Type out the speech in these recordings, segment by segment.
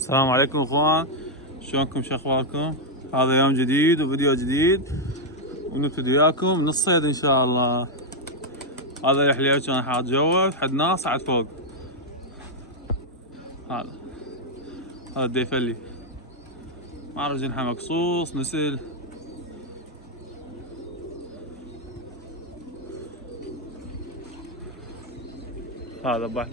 السلام عليكم اخوان، شلونكم؟ شو اخباركم؟ هذا يوم جديد وفيديو جديد ونبتدي وياكم من الصيد ان شاء الله. هذا الحليوي كان حاط جوا حد ناس صعد فوق. هذا الديفلي ما اعرف جنحه مقصوص نسل. هذا بحث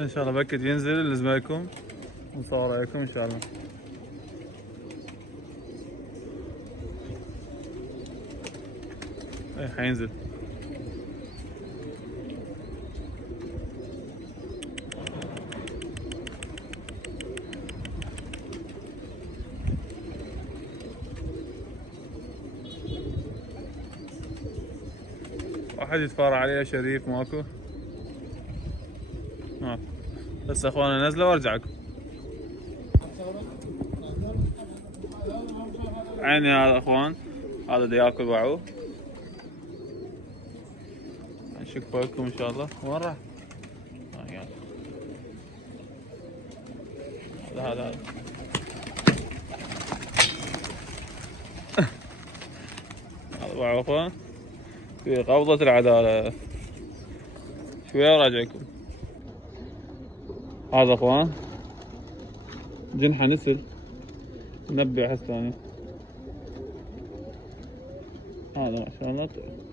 ان شاء الله بكت ينزل لزمايلكم ونصور عليكم ان شاء الله. اي حينزل. واحد يتفارع عليه شريف ماكو. بس اخوانا نزله وارجع لكم. عيني هذا اخوان، هذا دا ياكل وعوه. نشك فوقكم ان شاء الله. وين راح؟ هذا هذا وعوه اخوان في قبضة العدالة. شوية وراجعكم. هذا اخوان جنحة نسل منبع هسه ثاني. هذا ما شاء الله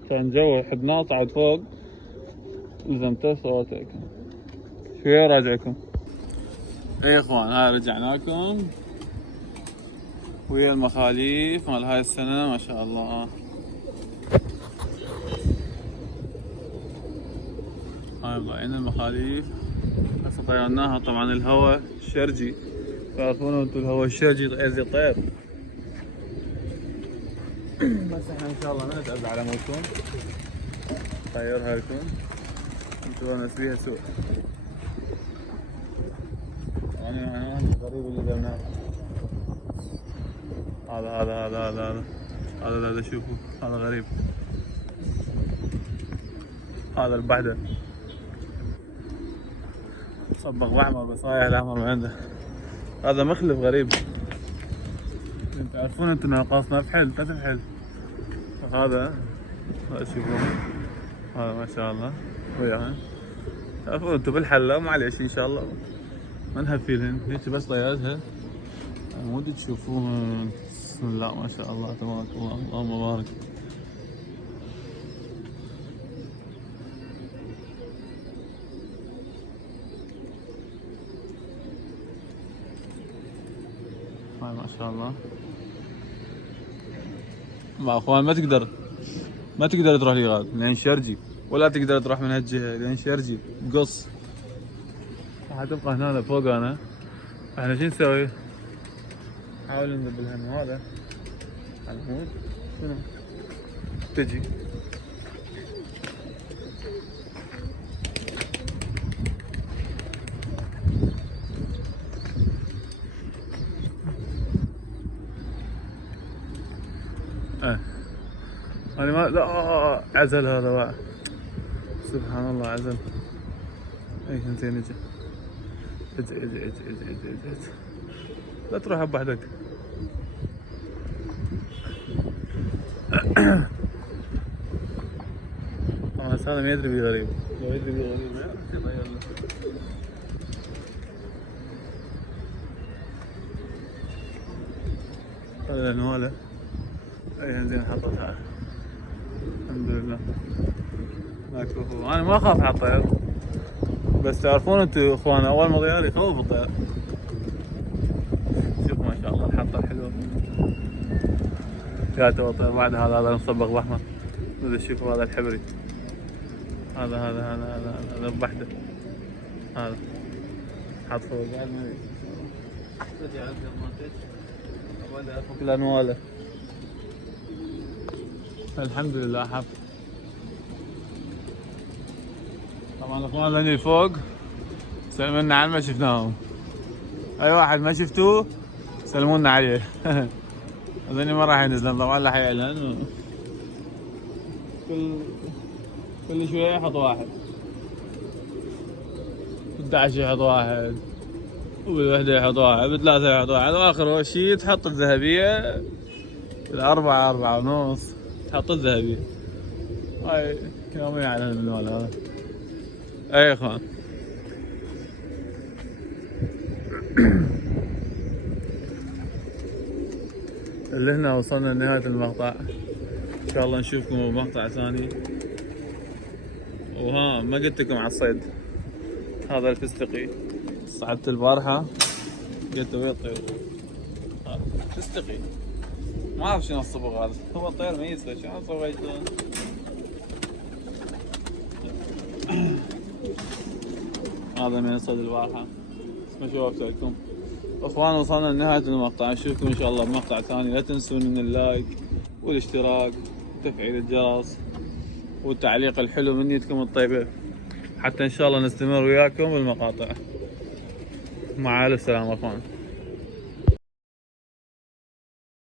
كان جو حدناه صعد فوق لزمته صوته. شوية راجعكم. اي اخوان هاي رجعناكم ويا المخاليف مال هاي السنة ما شاء الله. هاي مضيعين المخاليف هسه طيرناها. طبعا الهواء الشرجي تعرفون انتم الهواء الشرجي يأذي طير. بس احنا ان شاء الله ما نتعب على موتكم. طيرها لكم انتم نسبيها سوء. انا غريب اللي ذبناه. هذا شوفوا هذا غريب. هذا البحدة صبغ باحمر بس رايح الاحمر من عنده. هذا مخلف غريب. تعرفون انتم ناقصنا فحل تفحل. هذا شوفوا هذا ما شاء الله وياها. تعرفون انتم بالحلة معليش ان شاء الله ما نهفيلهن هيك بس طيارتها ودي تشوفوهن. بسم الله ما شاء الله تبارك الله اللهم بارك. هاي ما شاء الله. مع اخوان ما تقدر تروح لغاد لان شرجي، ولا تقدر تروح من هالجهه لان شرجي قص. راح تبقى هنا فوق. انا احنا شو نسوي؟ نحاول نذب الهم هذا على العمود. شنو تجي انا ما لا عزل هذا واحد. سبحان الله عزل. اي زين اجي لا تروح بوحدك. طبعا هذا ما يدري بيه غريب. لو يدري بيه غريب ما يعرف يطير له. هذا النواله. اي زين حطيتها الحمد لله. ماكو. انا ما اخاف على الطير بس تعرفون انتم اخوان اول ما ضيار يخوف الطير. شوف ما شاء الله الحطه الحلوه. يا تو طير بعد هذا مصبغ باحمر. اذا تشوفوا هذا الحبري. هذا بحده. هذا حط فوق قاعد ما افك الانواله. الحمد لله حف. طبعا الاخوان اللي فوق سلمونا على ما شفناهم. اي واحد ما شفتوه سلمونا عليه. هذني ما راح ينزلن طبعا، راح يعلن كل شوية يحط واحد، 11 يحط واحد، وبالوحدة يحط واحد، بثلاثة يحط واحد، واخر شيء تحط الذهبية، بالأربعة 4 ونص تحط الذهبية. هاي يوميا على المنوال هذا. اي يا اخوان. اللي هنا وصلنا لنهاية المقطع، ان شاء الله نشوفكم بمقطع ثاني. وها ما قلت لكم على الصيد، هذا الفستقي صعدت البارحة قلت ويا الطير، هذا فستقي ما اعرف شنو الصبغ هذا، هو الطير ما يسوى شلون صبغيته. هذا من صيد البارحة، ما شوفت لكم. اخوان وصلنا لنهاية المقطع، نشوفكم ان شاء الله بمقطع ثاني. لا تنسون من اللايك والاشتراك وتفعيل الجرس والتعليق الحلو من نيتكم الطيبة، حتى ان شاء الله نستمر وياكم بالمقاطع. مع الف سلامة اخوان.